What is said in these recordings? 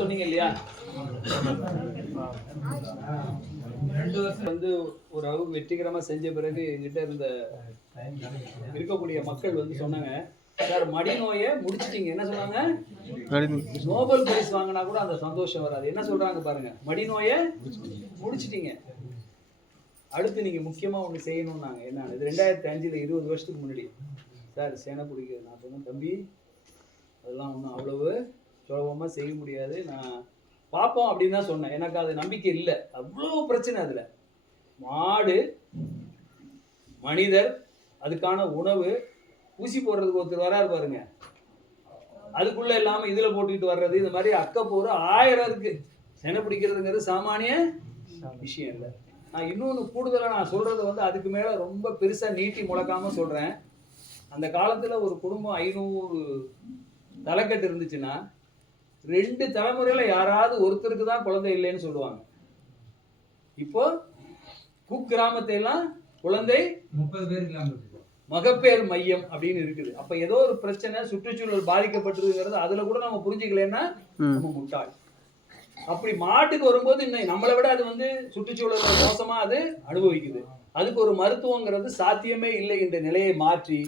சொன்னீங்க இல்லையா, 2 வருஷம் வந்து ஒரு அளவு வெற்றிகரமா செஞ்ச பிறகு என்கிட்ட இருக்கக்கூடிய மக்கள் வந்து சொன்னாங்க, சார் மடிநோயை முடிச்சிட்டீங்க. என்ன சொன்னாங்க? நோபல் பரிசு வாங்கினா கூட அந்த சந்தோஷம் வராது. என்ன சொல்றாங்க பாருங்க, மடிநோயை முடிச்சிட்டீங்க, அடுத்து நீங்க முக்கியமா ஒண்ணு செய்யணும்னாங்க. என்ன? இது 2005 20 வருஷத்துக்கு முன்னாடி. சார் சேனை பிடிக்கிறது. நான் சொன்னேன், தம்பி அதெல்லாம் ஒன்றும் அவ்வளவு சுலபமா செய்ய முடியாது, நான் பார்ப்போம் அப்படின்னு தான் சொன்னேன். எனக்கு அது நம்பிக்கை இல்லை. அவ்வளோ பிரச்சனை அதுல. மாடு, மனிதர், அதுக்கான உணவு, ஊசி போடுறதுக்கு ஒருத்தர் வராரு பாருங்க, அதுக்குள்ள இல்லாம இதுல போட்டுக்கிட்டு வர்றது, இந்த மாதிரி அக்கப்போர் 1000 இருக்கு. செனை பிடிக்கிறதுங்கிறது சாமானிய விஷயம் இல்லை. நான் இன்னொன்று கூடுதலாக நான் சொல்றது வந்து அதுக்கு மேல ரொம்ப பெருசா நீட்டி முழக்காம சொல்றேன். அந்த காலத்துல ஒரு குடும்பம் 500 தலைக்கட்டு இருந்துச்சுன்னா 2 தலைமுறையில யாராவது ஒருத்தருக்கு தான் குழந்தை இல்லைன்னு சொல்லுவாங்க. இப்போ குக்கிராமத்தை எல்லாம் குழந்தை 30 பேருக்கு மகப்பேறு மையம் அப்படின்னு இருக்குது. அப்ப ஏதோ ஒரு பிரச்சனை, சுற்றுச்சூழல் பாதிக்கப்பட்டிருக்கிறது, அதுல கூட நம்ம புரிஞ்சுக்கலன்னா நம்ம முட்டாள். அப்படி மாட்டுக்கு வரும்போது இன்னும் நம்மளை விட அது வந்து சுற்றுச்சூழல் மோசமா அது அனுபவிக்குது. அதுக்கு ஒரு மருத்துவங்கிறது சாத்தியமே இல்லை என்ற நிலையை மாற்றி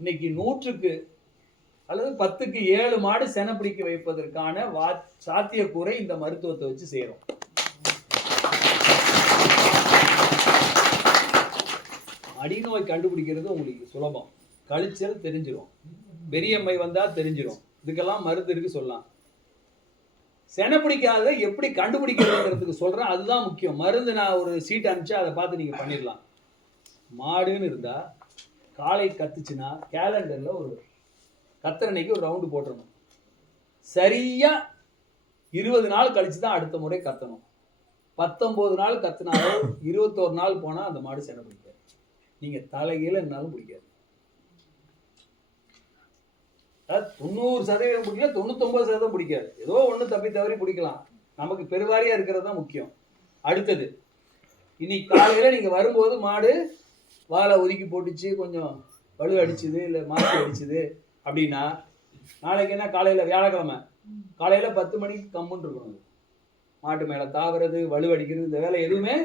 இன்னைக்கு 100க்கு அல்லது 10க்கு 7 மாடு செனை பிடிக்க வைப்பதற்கான சாத்தியக்கூறை இந்த மருத்துவத்தை வச்சு செய்யறோம். அடிநோய் கண்டுபிடிக்கிறது உங்களுக்கு சுலபம். கழிச்சல் தெரிஞ்சிடும், பெரியம்மை வந்தா தெரிஞ்சிடும், இதுக்கெல்லாம் மருந்து இருக்கு சொல்லலாம். செனை பிடிக்காத எப்படி கண்டுபிடிக்கிறதுங்கிறதுக்கு சொல்றேன், அதுதான் முக்கியம். மருந்து நான் ஒரு சீட் அனுப்பிச்சா அதை பார்த்து நீங்க பண்ணிடலாம். மாடுன்னு இருந்தா காலை கத்துச்சுன்னா கேலண்டர்ல ஒரு கத்தரணைக்கு ஒரு ரவுண்டு போட்டுறணும். சரியா 20 நாள் கழிச்சு தான் அடுத்த முறை கத்தணும். 19 நாள் கத்தினாலும் 21 நாள் போனா அந்த மாடு செனை பிடிக்காது. நீங்க தலைகீழ என்னாலும் பிடிக்காது. 90% பிடிக்கல, 99% பிடிக்காது. ஏதோ ஒண்ணு தப்பி தவறி பிடிக்கலாம். நமக்கு பெருவாரியா இருக்கிறது தான் முக்கியம். அடுத்தது, இன்னைக்கு காலையில நீங்க வரும்போது மாடு வாழை ஒதுக்கி போட்டுச்சு, கொஞ்சம் வலு அடிச்சுது, இல்லை மாற்றி அடிச்சுது அப்படின்னா, நாளைக்கு என்ன, காலையில வியாழக்கிழமை காலையில 10 மணிக்கு கம்முன்னு இருக்கணும். மாட்டு மேல தாவறது, வலு அடிக்கிறது, இந்த வேலை எதுவுமே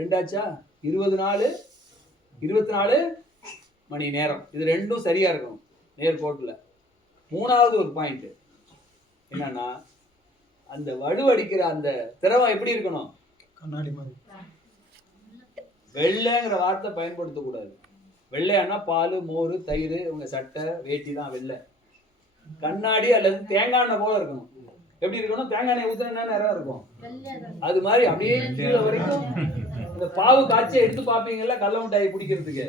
ரெண்டாச்சா 24 மணி நேரம், இது ரெண்டும் சரியா இருக்கணும் நேர்கோட்டில். 3வது ஒரு பாயிண்ட் என்னன்னா, அந்த வலு அடிக்கிற அந்த திரவம் எப்படி இருக்கணும்? கண்ணாடி மாதிரி. வெள்ளைங்கிற வார்த்தை பயன்படுத்தக்கூடாது. வெள்ளையானா பால், மோர், தயிர், உங்க சட்டை வேட்டி தான் வெள்ளை. கண்ணாடி அல்லது தேங்காய் எண்ணெய் போல இருக்கணும். எப்படி இருக்கணும்? தேங்காய் எண்ணெய் ஊத்துனா நேரம் இருக்கும். அது மாதிரி அப்படியே கீழே வரைக்கும் இந்த பாவு காய்ச்சி எடுத்து பார்ப்பீங்கல்ல, கடல மிட்டாய் பிடிக்கிறதுக்கு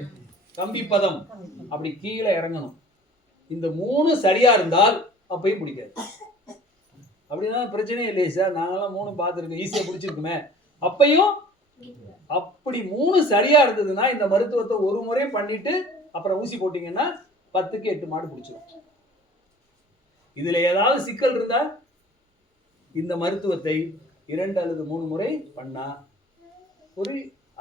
கம்பி பதம் அப்படி கீழே இறங்கணும். இந்த 3 சரியா இருந்தால் அப்பயும் பிடிக்காது. அப்படின்னா பிரச்சனையே இல்லையே சார், நாங்கெல்லாம் 3 பார்த்துருக்கோம், ஈஸியா பிடிச்சிருக்குமே. அப்பயும் அப்படி 3 சரியா இருந்ததுன்னா இந்த மருத்துவத்தை ஒரு முறை பண்ணிட்டு அப்புறம் ஊசி போட்டீங்கன்னா 10க்கு 8 மாடு பிடிச்சிடும். இதுல ஏதாவது சிக்கல் இருந்தா இந்த மருத்துவத்தை 2 அல்லது 3 முறை பண்ணா ஒரு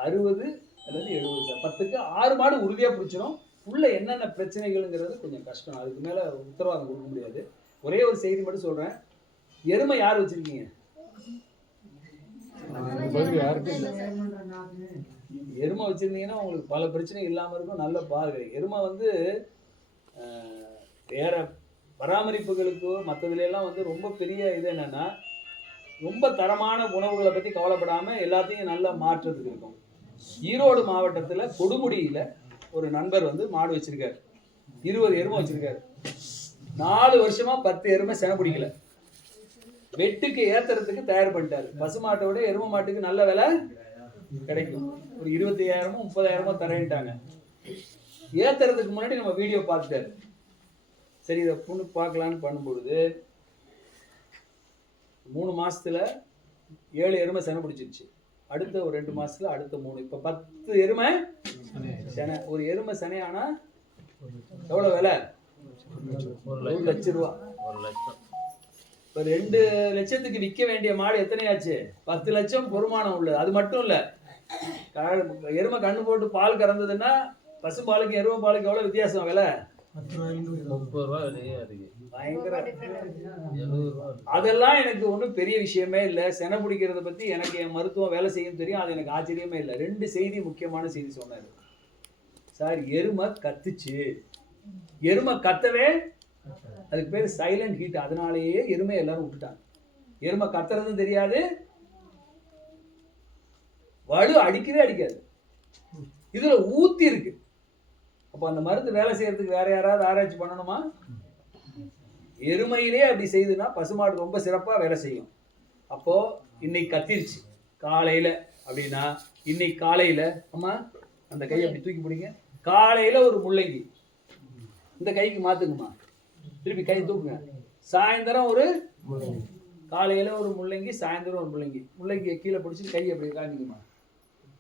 60 அல்லது 70, 10க்கு 6 மாடு உறுதியா பிடிச்சிடும். உள்ள என்னென்ன பிரச்சனைகள்ங்கிறது கொஞ்சம் கஷ்டம், அதுக்கு மேல உத்தரவாதம் கொடுக்க முடியாது. ஒரே ஒரு செய்தி மட்டும் சொல்றேன், எருமை யார் வச்சிருக்கீங்க? எருமை வச்சிருந்தீங்கன்னா உங்களுக்கு பல பிரச்சனை இல்லாம இருக்கும். நல்ல பாருங்க, எருமை வந்து வேற பராமரிப்புகளுக்கோ மற்றதுல எல்லாம் வந்து ரொம்ப பெரிய இது என்னன்னா, ரொம்ப தரமான உணவுகளை பத்தி கவலைப்படாம எல்லாத்தையும் நல்லா மாற்றத்துக்கு இருக்கும். ஈரோடு மாவட்டத்துல கொடுமுடியில ஒரு நண்பர் வந்து மாடு வச்சிருக்காரு, 20 எருமை வச்சிருக்காரு. 4 வருஷமா 10 எருமை செனை பிடிக்கல. வெட்டுக்கு ஏத்துறதுக்கு தயார் பண்ணிட்டாரு. பசுமாட்டை விட எருமை மாட்டுக்கு நல்ல விலை கிடைக்கும். ஒரு 25,000 30,000 தரேன்ட்டாங்க. ஏத்துறதுக்கு முன்னாடி நம்ம வீடியோ பார்த்துட்டாரு. சரி இதை பொண்ணு பார்க்கலான்னு பண்ணும்பொழுது 3 மாசத்துல 7 எருமை செனை பிடிச்சிருச்சு. அடுத்த ஒரு 2 மாசத்துல அடுத்த 3, இப்ப 10 எருமை செனை. ஒரு எருமை செனை ஆனா எவ்வளவு விலை? 1 லட்சம் ரூபா. இப்ப 2 லட்சத்துக்கு விற்க வேண்டிய மாடு எத்தனை ஆச்சு? 10 லட்சம் பொறுமானம் உள்ளது. அது மட்டும் இல்ல, எருமை கண்ணு போட்டு பால் கறந்ததுன்னா பசும்பாலுக்கு எருமை பாலுக்கு எவ்வளவு வித்தியாசம் விலை? 30 ரூபா விலையே இருக்கு. பயங்கர 70 ரூபா. அதெல்லாம் எனக்கு ஒன்றும் பெரிய விஷயமே இல்லை. செனை பிடிக்கிறத பற்றி எனக்கு என் மருத்துவம் வேலை செய்யும் தெரியும். அது எனக்கு ஆச்சரியமே இல்லை. 2 செய்தி, முக்கியமான செய்தி சொன்னார் சார். எருமை கத்துச்சு. எருமை கத்தவே அதுக்கு பேர் சைலண்ட் ஹீட். அதனாலேயே எருமை எல்லாரும் விட்டுட்டாங்க. எருமை கத்துறதும் தெரியாது, வலு அடிக்கவே அடிக்காது. இதுல ஊத்தி இருக்கு. அப்ப அந்த மருந்து வேலை செய்யறதுக்கு வேற யாராவது ஆராய்ச்சி பண்ணணுமா? எருமையிலே அப்படி செய்யுதுன்னா பசுமாடு ரொம்ப சிறப்பா வேலை செய்யும். அப்போ இன்னைக்கு கத்திருச்சு காலையில அப்படின்னா, இன்னைக்கு காலையில அம்மா அந்த கையை அப்படி தூக்கி பிடிங்க. காலையில ஒரு முள்ளங்கி இந்த கைக்கு மாத்துங்கம்மா. திருப்பி கை தூக்குங்க. சாயந்தரம் ஒரு காலையில ஒரு முள்ளங்கி, சாயந்தரம் ஒரு முள்ளங்கி. முள்ளங்கியை கீழே பிடிச்சி கையை அப்படி காமிக்குமா.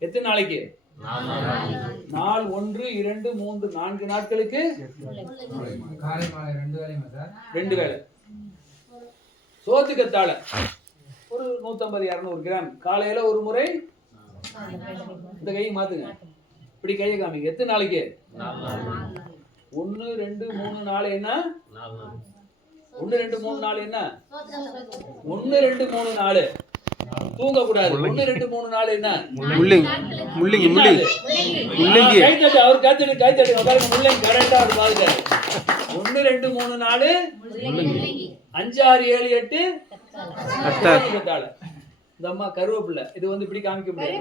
எத்தனை நாளைக்கு? நாள் 1, 2, 3, 4 நாட்களுக்கு 2 வேளை. சோத்துக்கத்தாழ ஒரு 150, 200 கிராம் காலையில ஒரு முறை. இந்த கையை மாத்துங்க. இப்படி கையை காமிங்க. எத்தனை நாளைக்கு? 1, 2, 3, 4 என்ன? 1, 2, 3, 4 என்ன? 1, 2, 3, 4 தூங்க கூடாது. 1, 2, 3, 4 என்ன? முள்ளங்கி. கைத்தட்டு. அவர் கைத்தட்டு உட்காருங்க. முள்ளங்கி கரெக்டா அவர் பாதுகாரு. 1, 2, 3, 4 5, 6, 7, 8 கத்தாழ. இந்த அம்மா கருவேப்பிலை. இது வந்து இப்படி காமிக்க முடியாது.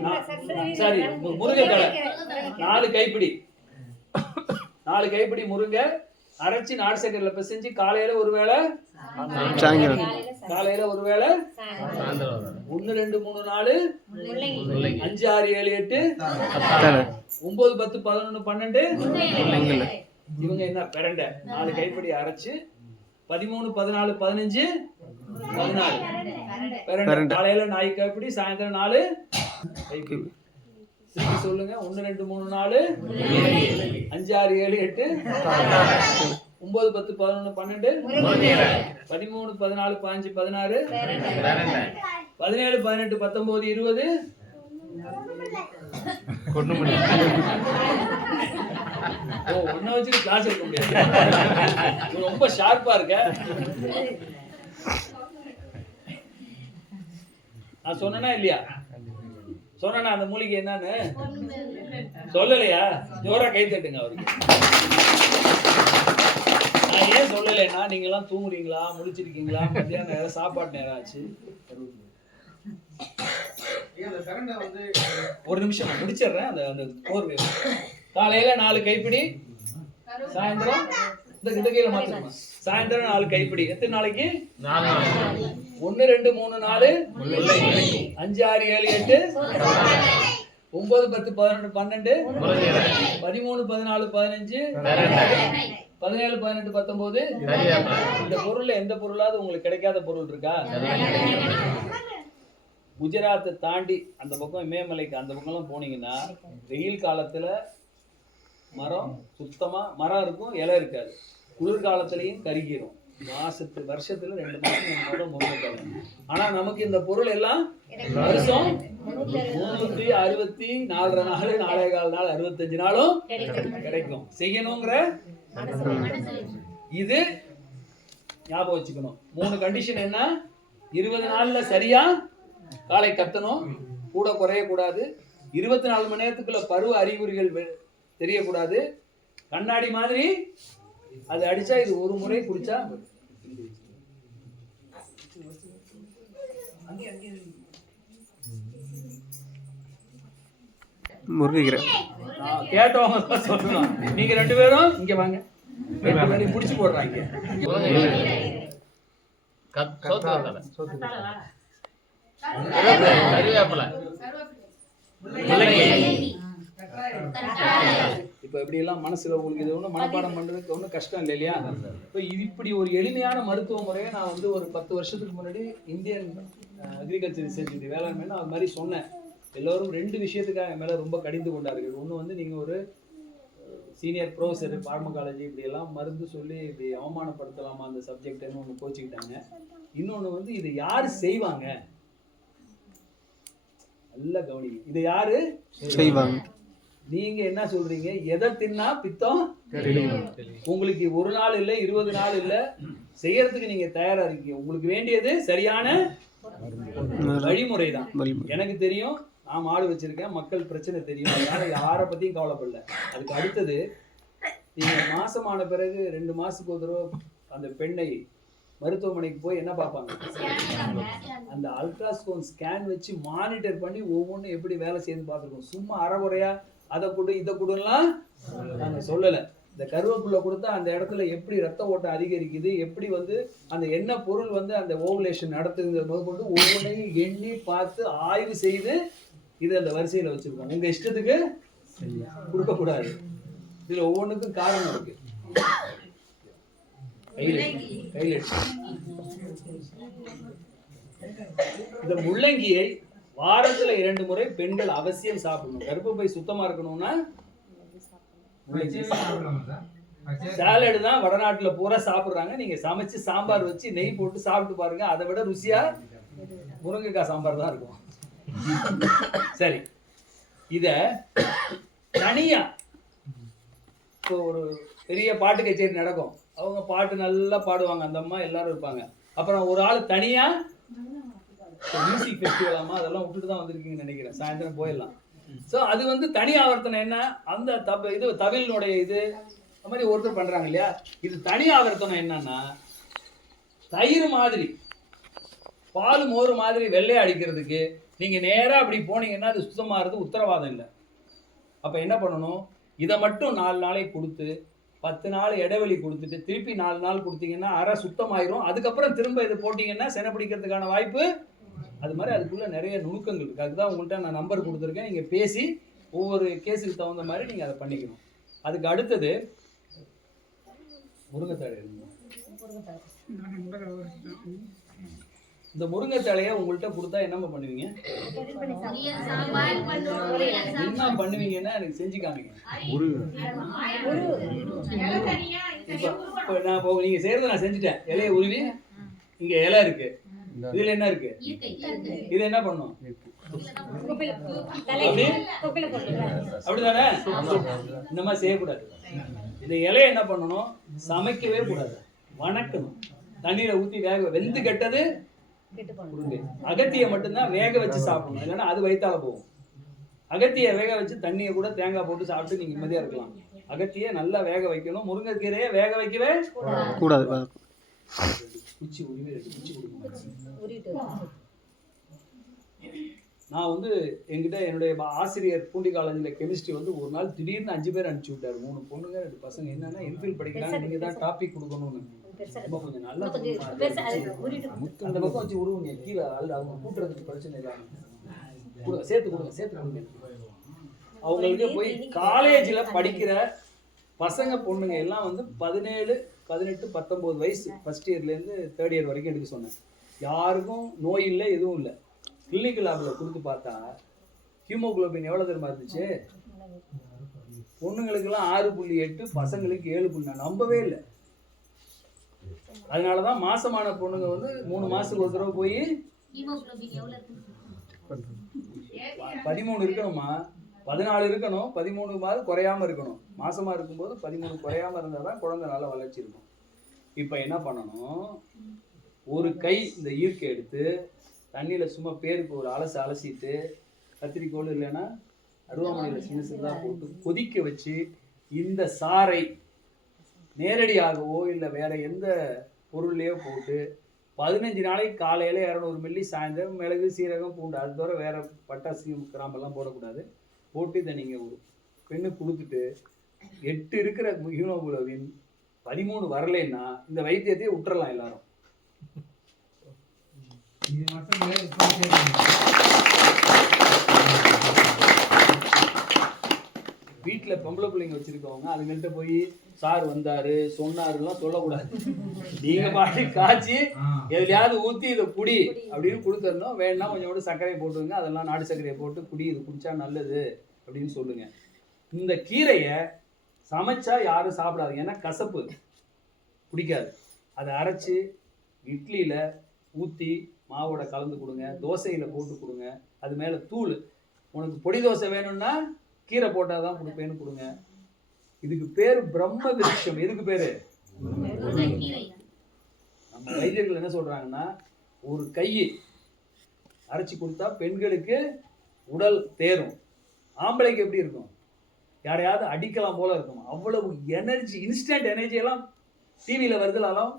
சாரி, முருங்கைத்தழை 4 கைப்பிடி. 4 கைப்பிடி முருங்கை அரைச்சி நாட்டு சக்கரையில பிசைஞ்சு காலையில ஒரு வேளை, காலையில ஒரு வேளை. 1, 2, 3, 4 5, 6, 7, 8 9, 10, 11, 12 இவங்க என்ன பிரண்டை 4 கைப்பிடி அரைச்சு 13, 14, 15 14 பிரண்டை. காலையில 4 கைப்பிடி, சாயந்தரம் 4 கைப்பிடி. சொல்லுங்க. 1, 2, 3, 4 5, 6, 7, 8 9, 10, 11, 12 13, 14, 15 16 17, 18, 19, 20 ஒன்ன வச்சு கிளாஸ் எடுக்க முடியாது. ரொம்ப ஷார்ப்பா இருக்க. நான் சொன்னா இல்லையா? சொன்னா அந்த மூலிகை என்னன்னு சொல்லலையா? ஜோரா கை தட்டுங்க அவருக்கு. நான் ஏன் சொல்லலைன்னா, நீங்க எல்லாம் தூங்குறீங்களா, முழிச்சிருக்கீங்களா, மத்தியான நேரம் சாப்பாட்டு நேரம் ஆச்சு. ஒரு நிமிஷம் நான் முடிச்சிடுறேன். அந்த கோர்வை. காலையில 4 கைப்பிடி, சாயந்தரம் இந்த கையில மாத்துமா. சாயந்தரம் 4 கைப்பிடி. எத்தனை நாளைக்கு? 1, 2, 3, 4 5, 6, 7, 8 9, 10, 11, 12 13, 14, 15 17, 18, 19 இந்த பொருள்ல எந்த பொருளாவது உங்களுக்கு கிடைக்காத பொருள் இருக்கா? குஜராத்தை தாண்டி அந்த பக்கம் இமயமலைக்கு அந்த பக்கம்லாம் போனீங்கன்னா வெயில் காலத்துல மரம் சுத்தமா மரம் இருக்கும், இலை இருக்காது. குளிர்காலத்திலையும் கருகிரும். வருஷத்துல 2 மாசம் முருங்கைக்காய். ஆனா நமக்கு இந்த பொருள் எல்லாம் வருஷம் 364 நாள், 4.25 நாள், 65 நாளும் கிடைக்கும். செய்யணுங்கிற இது ஞாபகம் வச்சுக்கணும். 3 கண்டிஷன் என்ன? 20 நாள்ல சரியா காலை கத்தணும், கூட குறையக்கூடாது. 24 மணி நேரத்துக்குள்ள பருவ அறிகுறிகள் தெரியக்கூடாது. கண்ணாடி மாதிரி அது அடிச்சா இது ஒரு முறை குடிச்சா கேட்டவங்க சொல்லலாம். நீங்க 2 பேரும் இங்க வாங்க. புடிச்சு போடுறாங்க. இப்ப இப்படி எல்லாம் மனசுல உங்களுக்கு இது ஒன்றும் மனப்பாடம் பண்றதுக்கு ஒன்றும் கஷ்டம் இல்லை இல்லையா? இப்போ இப்படி ஒரு எளிமையான மருத்துவ முறையை நான் வந்து ஒரு 10 வருஷத்துக்கு முன்னாடி இந்தியன் அக்ரிகல்ச்சர் ரிசர்ச் வேளாண்மை அது மாதிரி சொன்னேன். எல்லோரும் 2 விஷயத்துக்காக என் மேல ரொம்ப கடிந்து கொண்டார்கள். ஒன்று வந்து நீங்க ஒரு சீனியர் ப்ரொஃபஸர் பார்மகாலஜி இப்படி எல்லாம் மருந்து சொல்லி இப்படி அவமானப்படுத்தலாமா அந்த சப்ஜெக்ட்னு ஒன்று கோச்சிக்கிட்டாங்க. இன்னொன்று வந்து இதை யாரு செய்வாங்க? நல்ல கவனிங்க. இதை யாரு செய்வாங்க? நீங்க என்ன சொல்றீங்க? எதை தின்னா பித்தம் உங்களுக்கு ஒரு நாள் இல்லை 20 நாள் இல்லை செய்யறதுக்கு நீங்க தயாரா இருக்கீங்க. உங்களுக்கு வேண்டியது சரியான வழிமுறை தான். எனக்கு தெரியும், நான் மாடு வச்சிருக்கேன், மக்கள் பிரச்சனை தெரியும், அதனால யாரை பத்தியும் கவலைப்படல. அதுக்கு அடுத்தது, நீங்க மாசமான பிறகு 2 மாசத்துக்கு ஒரு தடவை அந்த பெண்ணை மருத்துவமனைக்கு போய் என்ன பார்ப்பாங்க? அந்த அல்ட்ராசவுண்ட் ஸ்கேன் வச்சு மானிட்டர் பண்ணி ஒவ்வொன்றும் எப்படி வேலை செய்யுதுன்னு பார்த்துருக்கோம். சும்மா அறகுறையா அதை கொடு இதை கொடுலாம் நாங்க சொல்லலை. இந்த கருவேப்பிலை கொடுத்தா அந்த இடத்துல எப்படி ரத்த ஓட்டம் அதிகரிக்குது, எப்படி வந்து அந்த என்ன பொருள் வந்து அந்த ஓவுலேஷன் நடத்துங்கிறது முதற்கொண்டு ஒவ்வொன்றையும் எண்ணி பார்த்து ஆய்வு செய்து இது அந்த வரிசையில் வச்சிருக்கோம். உங்க இஷ்டத்துக்கு கொடுக்கக்கூடாது. இதுல ஒவ்வொன்றுக்கும் காரணம் இருக்கு. கையில் இந்த முள்ளங்கியை வாரத்துல 2 முறை பெண்கள் அவசியம் சாப்பிடணும். கர்ப்பப்பை சுத்தமா இருக்கணும்னா சாலடு தான் வடநாட்டுல பூரா சாப்பிடுறாங்க. நீங்க சமைச்சு சாம்பார் வச்சு நெய் போட்டு சாப்பிட்டு பாருங்க, அதை விட ருசியா முருங்கைக்காய் சாம்பார் தான் இருக்கும். சரி, இத தனியா இப்போ ஒரு பெரிய பாட்டு கச்சேரி நடக்கும், அவங்க பாட்டு நல்லா பாடுவாங்க, அந்த அம்மா எல்லாரும் இருப்பாங்க. அப்புறம் ஒரு ஆள் தனியா மியூசிக் ஃபெஸ்டிவலாமா அதெல்லாம் விட்டுட்டு தான் வந்திருக்கீங்கன்னு நினைக்கிறேன், சாயந்தரம் போயிடலாம். ஸோ அது வந்து தனி ஆவர்த்தனம் என்ன, அந்த இது தவிலினுடைய இது அந்த மாதிரி ஒருத்தர் பண்றாங்க இல்லையா. இது தனி ஆவர்த்தனம் என்னன்னா, தயிர் மாதிரி பால் மோர் மாதிரி வெள்ளையா அடிக்கிறதுக்கு நீங்க நேரா அப்படி போனீங்கன்னா அது சுத்தமாகிறது உத்தரவாதம் இல்லை. அப்ப என்ன பண்ணணும், இதை மட்டும் 4 நாளைக்கு கொடுத்து 10 நாள் இடைவெளி கொடுத்துட்டு திருப்பி 4 நாள் கொடுத்தீங்கன்னா அரை சுத்தமாயிரும். அதுக்கப்புறம் திரும்ப இது போட்டீங்கன்னா செனை பிடிக்கிறதுக்கான வாய்ப்பு. அது மாதிரி அதுக்குள்ள நிறைய நுணுக்கங்கள் இருக்கு. அதுதான் உங்கள்கிட்ட நான் நம்பர் கொடுத்துருக்கேன், நீங்க பேசி ஒவ்வொரு கேஸுக்கு தகுந்த மாதிரி நீங்க அதை பண்ணிக்கணும். அதுக்கு அடுத்தது முருங்கைத்தழை. இந்த முருங்கைத்தழையை உங்கள்கிட்ட கொடுத்தா என்னம்மா பண்ணுவீங்க? என்ன பண்ணுவீங்கன்னா எனக்கு செஞ்சு காமிங்க. இப்போ நான் நீங்க செய்யறத நான் செஞ்சுட்டேன். இலையை உருவி இங்க இலை இருக்கு, இதுல என்ன இருக்கு, இது என்ன பண்ணும்? அப்படிதானே? இந்த மாதிரி செய்யக்கூடாது. இந்த இலையை என்ன பண்ணணும், சமைக்கவே கூடாது, வணக்கணும். தண்ணீரை ஊத்தி வேக வெந்து கெட்டது அகத்தியை மட்டும்தான் வேக வச்சு சாப்பிடணும், இல்லைன்னா அது வயித்தால போகும். அகத்தியை வேக வச்சு தண்ணியை கூட தேங்காய் போட்டு சாப்பிட்டு நீங்க நிம்மதியா இருக்கலாம். அகத்தியை நல்லா வேக வைக்கணும். முருங்கைக்கீரையை வேக வைக்கவே கூடாது. குச்சி உரிமை குச்சி கொடுக்கணும். நான் வந்து என்கிட்ட என்னுடைய ஆசிரியர் பூண்டி காலேஜில் கெமிஸ்ட்ரி வந்து ஒரு நாள் திடீர்னு 5 பேர் அனுப்பிச்சு விட்டாரு. 3 பொண்ணுங்க 2 பசங்க. என்னன்னா என்ஃபில் படிக்கிறாங்க, நீங்க தான் டாபிக் கொடுக்கணும்னு. ரொம்ப கொஞ்சம் நல்லா அந்த பக்கம் வச்சு உருவுங்க கீழே. அவங்க கூட்டுறதுக்கு பிரச்சனை இல்லாம சேர்த்து கொடுங்க. அவங்களுக்கு போய் காலேஜில் படிக்கிற பசங்க பொண்ணுங்க எல்லாம் வந்து 17, 18, 19 வயசு ஃபர்ஸ்ட் இயர்லேருந்து 3rd இயர் வரைக்கும் எடுக்க சொன்னேன். யாருக்கும் நோய் இல்லை, எதுவும் இல்லை. கிளினிக்கல் லேபில் கொடுத்து பார்த்தா ஹீமோகுளோபின் எவ்வளோ தெரியுமா இருந்துச்சு? பொண்ணுங்களுக்கெல்லாம் 6.8, பசங்களுக்கு 7. நான் நம்பவே இல்லை. அதனால தான் மாசமான பொண்ணுங்க வந்து 3 மாசத்துக்கு ஒரு தடவை போய் 13 இருக்கணுமா, 14 இருக்கணும், 13 மாதம் குறையாம இருக்கணும். மாசமா இருக்கும்போது 13 குறையாம இருந்தால் தான் குழந்தை நல்லா வளர்ச்சி இருக்கும். இப்போ என்ன பண்ணணும், ஒரு கை இந்த ஈர்க்கை எடுத்து தண்ணியில் சும்மா பேருக்கு ஒரு அலசிட்டு கத்திரிக்கோள் இல்லைன்னா அருவாமனையில் சின்னதாக போட்டு கொதிக்க வச்சு இந்த சாறை நேரடியாகவோ இல்லை வேற எந்த பொருள்லையோ போட்டு 15 நாளைக்கு காலையில் 200 மில்லி, சாயந்தரம் மிளகு சீரகம் பூண்டு, அது தவிர வேற பட்டாசு கிராம்பெல்லாம் போடக்கூடாது. போட்டு இதை நீங்கள் ஒரு பெண்ணுக்கு கொடுத்துட்டு 8 இருக்கிற ஹீமோகுளோபின் 13 வரலைன்னா இந்த வைத்தியத்தையே விட்டுறலாம் எல்லாரும். வீட்டில் பொம்பளை பிள்ளைங்க வச்சிருக்கவங்க அதுங்கள்ட்ட போய் சார் வந்தாரு சொன்னாருலாம் சொல்லக்கூடாது. நீங்க பாட்டு காய்ச்சி எதுலையாவது ஊற்றி இதை குடி அப்படின்னு கொடுத்துடணும். வேணும்னா கொஞ்சம் சர்க்கரையை போட்டுருங்க, அதெல்லாம் நாடு சர்க்கரையை போட்டு குடி, இது குடிச்சா நல்லது அப்படின்னு சொல்லுங்க. இந்த கீரையை சமைச்சா யாரும் சாப்பிடாது, ஏன்னா கசப்பு பிடிக்காது. அதை அரைச்சி இட்லியில் ஊற்றி மாவோட கலந்து கொடுங்க, தோசையில் போட்டு கொடுங்க. அது மேலே தூள், உனக்கு பொடி தோசை வேணும்னா கீரை போட்டால் தான் கொடுப்பேன்னு கொடுங்க. இதுக்கு பேர் பிரம்ம விருட்சம். எதுக்கு பேரு? நம்ம வைத்தியர்கள் என்ன சொல்றாங்கன்னா, ஒரு கையை அரைச்சி கொடுத்தா பெண்களுக்கு உடல் தேரும். ஆம்பளைக்கு எப்படி இருக்கும்? யாரையாவது அடிக்கலாம் போல இருக்கும். அவ்வளவு எனர்ஜி, இன்ஸ்டன்ட் எனர்ஜி எல்லாம் டிவியில வருதுலாம்.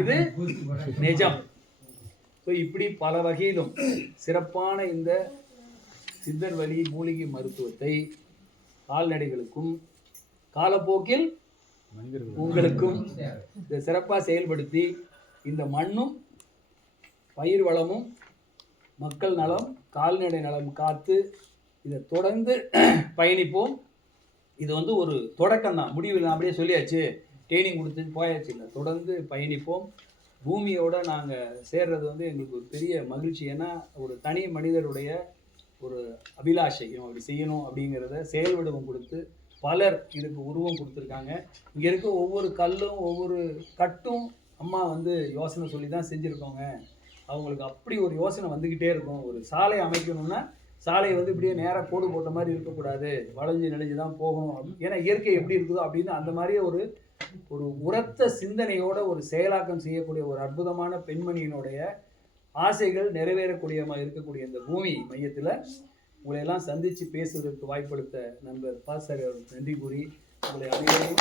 இது நிஜம். ஸோ இப்படி பல வகையிலும் சிறப்பான இந்த சித்தர் வழி மூலிகை மருத்துவத்தை கால்நடைகளுக்கும் காலப்போக்கில் உங்களுக்கும் இதை சிறப்பாக செயல்படுத்தி இந்த மண்ணும் பயிர் வளமும் மக்கள் நலம் கால்நடை நலம் காத்து இதை தொடர்ந்து பயணிப்போம். இது வந்து ஒரு தொடக்கம் தான், முடிவில் நான் அப்படியே சொல்லியாச்சு, ட்ரைனிங் கொடுத்து போயாச்சு இல்லை. தொடர்ந்து பயணிப்போம். பூமியோட நாங்கள் சேர்றது வந்து எங்களுக்கு ஒரு பெரிய மகிழ்ச்சி. ஏன்னா ஒரு தனி மனிதருடைய ஒரு அபிலாஷை அப்படி செய்யணும் அப்படிங்கிறத செயல்வடிவம் கொடுத்து பலர் இதுக்கு உருவம் கொடுத்துருக்காங்க. இங்கே இருக்க ஒவ்வொரு கல்லும் ஒவ்வொரு கட்டும் அம்மா வந்து யோசனை சொல்லி தான் செஞ்சுருக்கோங்க. அவங்களுக்கு அப்படி ஒரு யோசனை வந்துக்கிட்டே இருக்கும். ஒரு சாலை அமைக்கணும்னா சாலை வந்து இப்படியே நேராக கோடு போட்ட மாதிரி இருக்கக்கூடாது, வளைஞ்சு நெளிஞ்சு தான் போகணும். ஏன்னா இயற்கை எப்படி இருக்குதோ அப்படின்னு அந்த மாதிரியே ஒரு ஒரு உரத்த சிந்தனையோட ஒரு செயலாக்கம் செய்யக்கூடிய ஒரு அற்புதமான பெண்மணியினுடைய ஆசைகள் நிறைவேறக்கூடிய இருக்கக்கூடிய இந்த பூமி மையத்தில் உங்களை எல்லாம் சந்தித்து பேசுவதற்கு வாய்ப்படுத்த நண்பர் பாஸ்டர் நன்றி கூறி உங்களை அனைவரையும்